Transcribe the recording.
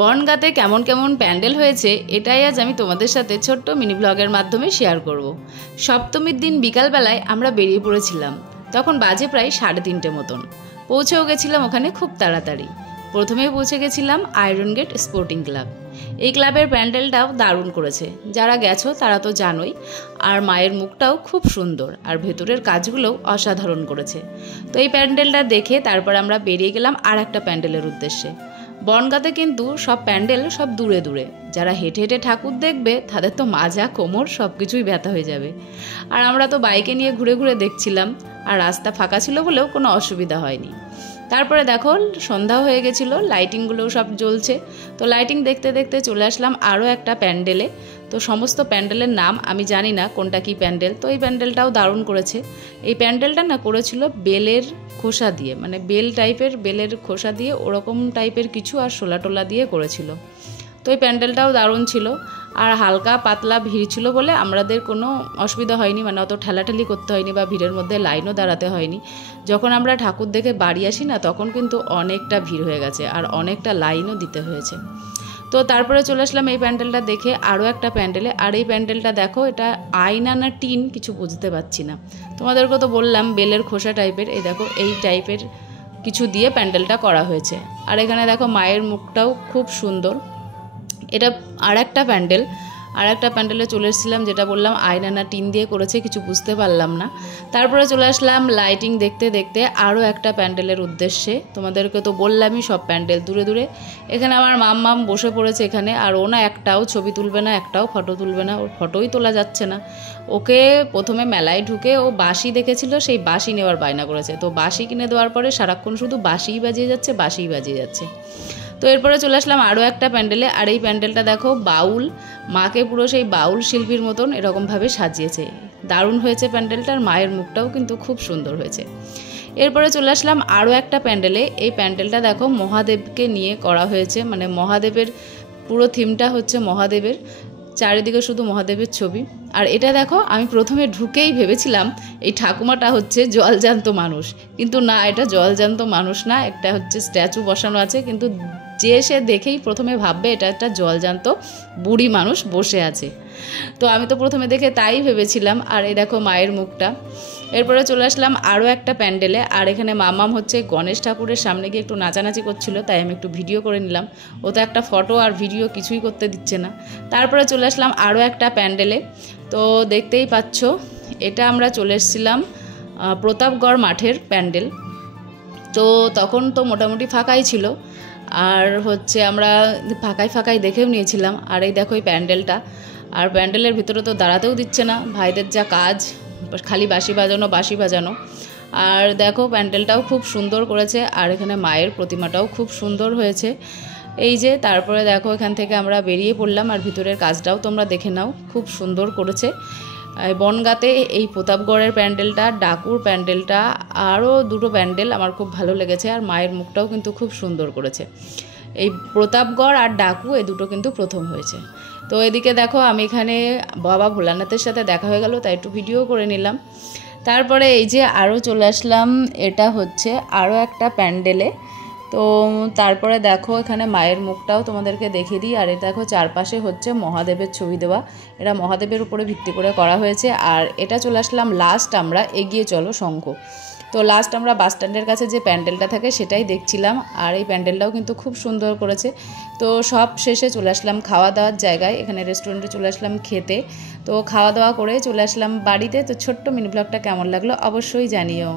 বনগাঁতে কেমন কেমন প্যান্ডেল হয়েছে এটাই আজ আমি তোমাদের সাথে ছোট্ট মিনি ব্লগের মাধ্যমে শেয়ার করব। সপ্তমীর দিন বিকালবেলায় আমরা বেরিয়ে পড়েছিলাম, তখন বাজে প্রায় 3:30 মতন। পৌঁছেও গেছিলাম ওখানে খুব তাড়াতাড়ি। প্রথমে পৌঁছে গেছিলাম আয়রন গেট স্পোর্টিং ক্লাব। এই ক্লাবের প্যান্ডেলটাও দারুণ করেছে, যারা গেছো তারা তো জানোই। আর মায়ের মুখটাও খুব সুন্দর, আর ভেতরের কাজগুলোও অসাধারণ করেছে। তো এই প্যান্ডেলটা দেখে তারপর আমরা বেরিয়ে গেলাম আর একটা প্যান্ডেলের উদ্দেশ্যে। বনগাঁতে কিন্তু সব প্যান্ডেল সব দূরে দূরে, যারা হেঁটে হেঁটে ঠাকুর দেখবে তাদের তো মাজা কোমর সব কিছুই ব্যথা হয়ে যাবে। আর আমরা তো বাইকে নিয়ে ঘুরে ঘুরে দেখছিলাম, আর রাস্তা ফাঁকা ছিল বলেও কোনো অসুবিধা হয়নি। তারপরে দেখো সন্ধ্যা হয়ে গেছিলো, লাইটিংগুলোও সব জ্বলছে। তো লাইটিং দেখতে দেখতে চলে আসলাম আরও একটা প্যান্ডেলে। তো সমস্ত প্যান্ডেলের নাম আমি জানি না কোনটা কি প্যান্ডেল। তো এই প্যান্ডেলটাও দারুণ করেছে। এই প্যান্ডেলটা না করেছিল বেলের খোসা দিয়ে, মানে বেল টাইপের, বেলের খোসা দিয়ে ওরকম টাইপের কিছু, আর শোলা টোলা দিয়ে করেছিল। তো এই প্যান্ডেলটাও দারুণ ছিল, আর হালকা পাতলা ভিড় ছিল বলে আমাদের কোনো অসুবিধা হয়নি, মানে অত ঠেলাঠেলি করতে হয়নি বা ভিড়ের মধ্যে লাইনও দাঁড়াতে হয়নি। যখন আমরা ঠাকুর দেখে বাড়ি আসি না, তখন কিন্তু অনেকটা ভিড় হয়ে গেছে আর অনেকটা লাইনও দিতে হয়েছে। তো তারপরে চলে আসলাম এই প্যান্ডেলটা দেখে আরও একটা প্যান্ডেলে। আর এই প্যান্ডেলটা দেখো, এটা আয়না না টিন কিছু বুঝতে পারছি না। তোমাদেরকে তো বললাম বেলের খোসা টাইপের, এই দেখো এই টাইপের কিছু দিয়ে প্যান্ডেলটা করা হয়েছে। আর এখানে দেখো মায়ের মুখটাও খুব সুন্দর। এটা আর একটা প্যান্ডেলে চলে এসেছিলাম, যেটা বললাম আয়না না টিন দিয়ে করেছে, কিছু বুঝতে পারলাম না। তারপরে চলে আসলাম লাইটিং দেখতে দেখতে আরও একটা প্যান্ডেলের উদ্দেশ্যে। তোমাদেরকে তো বললামই সব প্যান্ডেল দূরে দূরে। এখানে আমার মাম্মাম বসে পড়েছে এখানে, আর ও না একটাও ছবি তুলবে না, একটাও ফটো তুলবে না, ওর ফটোই তোলা যাচ্ছে না। ওকে প্রথমে মেলায় ঢুকে ও বাঁশি দেখেছিল, সেই বাঁশি নেওয়ার বায়না করেছে। তো বাঁশি কিনে দেওয়ার পরে সারাক্ষণ শুধু বাঁশিই বাজিয়ে যাচ্ছে। তো এরপরে চলে আসলাম আরও একটা প্যান্ডেলে। আর এই প্যান্ডেলটা দেখো বাউল, মাকে পুরো সেই বাউল শিল্পীর মতন এরকমভাবে সাজিয়েছে। দারুণ হয়েছে প্যান্ডেলটার, মায়ের মুখটাও কিন্তু খুব সুন্দর হয়েছে। এরপরে চলে আসলাম আরও একটা প্যান্ডেলে। এই প্যান্ডেলটা দেখো মহাদেবকে নিয়ে করা হয়েছে, মানে মহাদেবের পুরো থিমটা হচ্ছে মহাদেবের, চারিদিকে শুধু মহাদেবের ছবি। আর এটা দেখো, আমি প্রথমে ঢুকেই ভেবেছিলাম এই ঠাকুমাটা হচ্ছে জলজান্ত মানুষ, কিন্তু না, এটা জলজান্ত মানুষ না, একটা হচ্ছে স্ট্যাচু বসানো আছে। কিন্তু যে সে দেখেই প্রথমে ভাববে এটা একটা জলজান্ত বুড়ি মানুষ বসে আছে। তো আমি তো প্রথমে দেখে তাই ভেবেছিলাম। আর এই দেখো মায়ের মুখটা। এরপরে চলে আসলাম আরও একটা প্যান্ডেলে। আর এখানে মামাম হচ্ছে গণেশ ঠাকুরের সামনে গিয়ে একটু নাচানাচি করছিল, তাই আমি একটু ভিডিও করে নিলাম। ও তো একটা ফটো আর ভিডিও কিছুই করতে দিচ্ছে না। তারপরে চলে আসলাম আরও একটা প্যান্ডেলে। তো দেখতেই পাচ্ছ, এটা আমরা চলে এসেছিলাম প্রতাপগড় মাঠের প্যান্ডেল। তো তখন তো মোটামুটি ফাঁকাই ছিল, আর হচ্ছে আমরা ফাঁকাই দেখেও নিয়েছিলাম। আর এই দেখো এই প্যান্ডেলটা, আর প্যান্ডেলের ভিতরে তো দাঁড়াতেও দিচ্ছে না, ভাইদের যা কাজ, খালি বাঁশি বাজানো। আর দেখো প্যান্ডেলটাও খুব সুন্দর করেছে, আর এখানে মায়ের প্রতিমাটাও খুব সুন্দর হয়েছে। এই যে তারপরে দেখো এখান থেকে আমরা বেরিয়ে পড়লাম, আর ভিতরের কাজটাও তোমরা দেখে নাও, খুব সুন্দর করেছে। বনগাঁতে এই প্রতাপগড়ের প্যান্ডেলটা, ডাকুর প্যান্ডেলটা, আরও দুটো প্যান্ডেল আমার খুব ভালো লেগেছে। আর মায়ের মুখটাও কিন্তু খুব সুন্দর করেছে। এই প্রতাপগড় আর ডাকু এই দুটো কিন্তু প্রথম হয়েছে। তো এদিকে দেখো আমি এখানে বাবা ভোলানাথের সাথে দেখা হয়ে গেল, তাই একটু ভিডিও করে নিলাম। তারপরে এই যে আরও চলে আসলাম, এটা হচ্ছে আরও একটা প্যান্ডেলে। তো তারপরে দেখো এখানে মায়ের মুখটাও তোমাদেরকে দেখিয়ে দিই। আর এটা দেখো চারপাশে হচ্ছে মহাদেবের ছবি দেওয়া, এটা মহাদেবের উপরে ভিত্তি করে করা হয়েছে। আর এটা চলে আসলাম লাস্ট আমরা, এগিয়ে চলো শঙ্খ। তো লাস্ট আমরা বাস স্ট্যান্ডের কাছে যে প্যান্ডেলটা থাকে সেটাই দেখছিলাম। আর এই প্যান্ডেলটাও কিন্তু খুব সুন্দর করেছে। তো সব শেষে চলে আসলাম খাওয়া দাওয়ার জায়গায়, এখানে রেস্টুরেন্টে চলে আসলাম খেতে। তো খাওয়া দাওয়া করে চলে আসলাম বাড়িতে। তো ছোট্ট মিনি ব্লগটা কেমন লাগলো অবশ্যই জানিও।